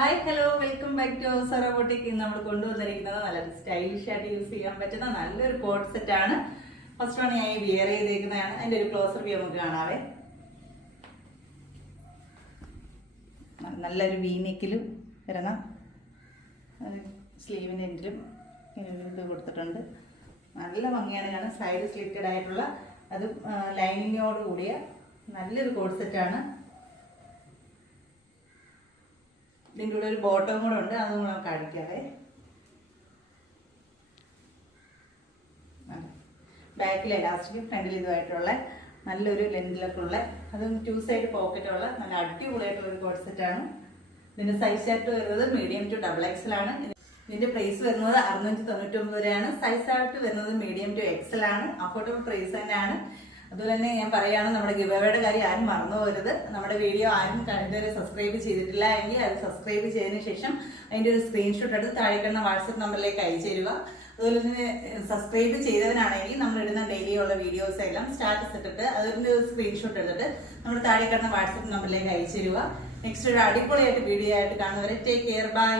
Hi hello welcome back to Zara boutique. നമ്മൾ കൊണ്ടുവന്നിരിക്കുന്നത് നല്ലൊരു സ്റ്റൈലിഷ് ആയിട്ട് യൂസ് ചെയ്യാൻ പറ്റുന്ന നല്ലൊരു കോട്ട് സെറ്റ് ആണ്. ഫസ്റ്റ് വൺ ഞാൻ വിയർ ചെയ്തേക്കുന്നതാണ്. അതിന്റെ ഒരു ക്ലോസർ വ്യൂ നമുക്ക് കാണാവേ. നല്ലൊരു വീനെക്കിലും വരുന്ന സ്ലീവിൻ്റെ എൻഡിലും ഇത് കൊടുത്തിട്ടുണ്ട്. നല്ല ഭംഗിയാണ്. കാണാൻ സൈഡ് സ്ലിറ്റഡ് ആയിട്ടുള്ള അതും ലൈനിങ്ങോട് കൂടിയ നല്ലൊരു കോട്ട് സെറ്റാണ്. ഇതിൻ്റെ കൂടെ ഒരു ബോട്ടം കൂടെ ഉണ്ട്, അതും കൂടെ നമുക്ക് കാണിക്കാവേ. ബാക്കിൽ എലാസ്റ്റിക്, ഫ്രണ്ടിൽ ഇതുമായിട്ടുള്ള നല്ലൊരു ലെന്തിലൊക്കെ ഉള്ള അതും 2 സൈഡ് പോക്കറ്റുള്ള നല്ല അടിപൊളിയായിട്ടുള്ള ഒരു കോട്ട് സെറ്റാണ്. ഇതിൻ്റെ സൈസ് ചാർട്ട് വരുന്നത് മീഡിയം ടു XXL ആണ്. ഇതിൻ്റെ പ്രൈസ് വരുന്നത് 699 രൂപയാണ്. സൈസ് ചാർട്ട് വരുന്നത് മീഡിയം ടു XL ആണ്. അഫോർഡബിൾ പ്രൈസ് തന്നെയാണ്. അതുപോലെ തന്നെ ഞാൻ പറയുകയാണ്, നമ്മുടെ ഗിവ് അവേയുടെ കാര്യം ആരും മറന്നു പോകരുത്. നമ്മുടെ വീഡിയോ ആരും ഇതുവരെ സബ്സ്ക്രൈബ് ചെയ്തിട്ടില്ല എങ്കിൽ അത് സബ്സ്ക്രൈബ് ചെയ്തതിന് ശേഷം അതിൻ്റെ ഒരു സ്ക്രീൻഷോട്ട് എടുത്ത് താഴെ കാണുന്ന വാട്സപ്പ് നമ്പറിലേക്ക് അയച്ചു തരിക. അതുപോലെ തന്നെ സബ്സ്ക്രൈബ് ചെയ്തവനാണെങ്കിൽ നമ്മൾ ഇടുന്ന ഡെയിലി ഉള്ള വീഡിയോസ് എല്ലാം സ്റ്റാറ്റസ് ഇട്ടിട്ട് അതിൻ്റെ ഒരു സ്ക്രീൻഷോട്ട് എടുത്തിട്ട് നമ്മുടെ താഴെ കാണുന്ന വാട്സപ്പ് നമ്പറിലേക്ക് അയച്ചു തരിക. നെക്സ്റ്റ് ഒരു അടിപൊളിയായിട്ട് വീഡിയോ ആയിട്ട് കാണുന്നവരെ ടേക്ക് കെയർ, ബൈ.